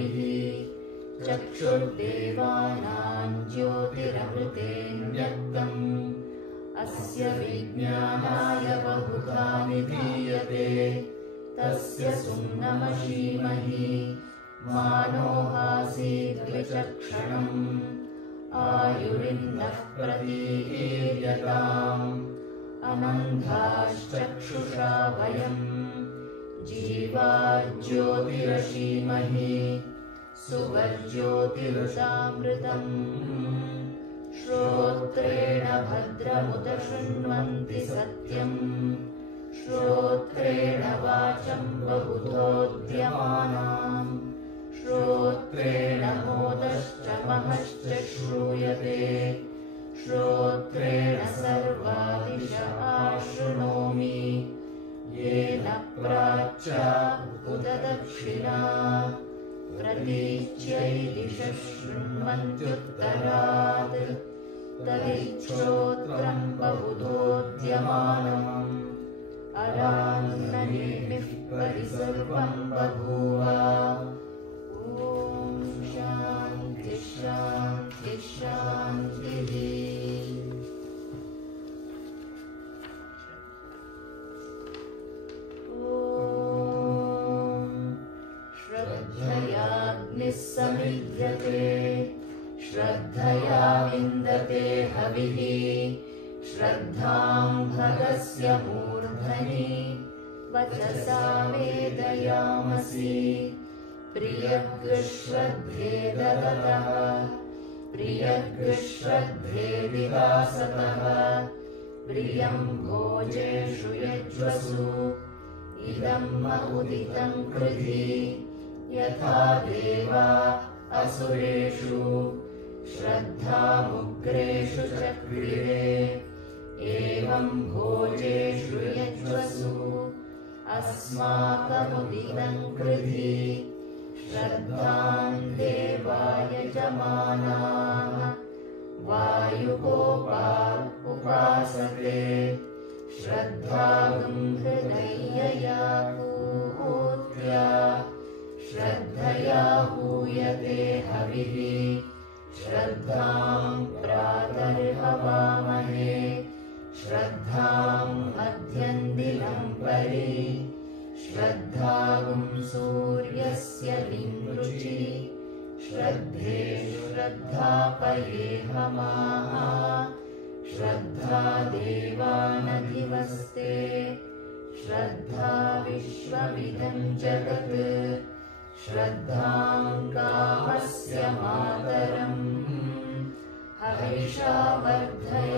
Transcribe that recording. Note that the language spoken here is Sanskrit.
हविः चक्षुर्देवानां ज्योतिरमृतेऽन्यक्तम् अस्य विज्ञानाय बहुधा निधीयते तस्य सुम्नमषीमहि मानोहासीद्विचक्षणम् आयुरिन्दः प्रतीर्यताम् अनन्धाश्चक्षुषा वयम् जीवाज्योतिरषीमहि सुवर्ज्योतिरुषामृतम् श्रोत्रेण भद्रमुदशृण्वन्ति सत्यम् श्रोत्रेण वाचं बहुधोद्यमानाम् श्रोत्रेण मोदश्च महश्च श्रूयते श्रोत्रेण सर्वादिशः शृणोमि येन प्राच्या उददक्षिणा प्रतीच्यैदिशः शृण्वन्त्युत्तरात् तदिच्छ्रोत्रम् बहुधोद्यमानम् अरान्ननेमिः परिसर्वम् बभूव ॐ शान्ति शान्ति शान्तिः श्रद्धयाग्निः समिद्यते श्रद्धया विन्दते हविः श्रद्धां भगस्य मूर्धनि वचसा वेदयामसि प्रियगृश्रद्धे ददतः प्रियगृश्रद्धे विलासतः प्रियं भोजेषु यज्वसु इदम् उदितं कृधि यथा देवा असुरेषु श्रद्धामुग्रेषु चक्रिरे एवं भोजेषु यज्वसु अस्माकमुदितं कृधि श्रद्धां देवा यजमानाः वायुकोपा उपासते श्रद्धां हृदयया पूत्या श्रद्धया हूयते हविः श्रद्धां प्रातर्हवामहे श्रद्धां मध्यन्दिनं परि श्रद्धां सूर्यस्य लिङ्गृचि श्रद्धे श्रद्धापये हमाः श्रद्धा देवानधिवस्ते श्रद्धा विश्वमिदं जगत् श्रद्धां कामस्य मातरम् हविषा वर्धय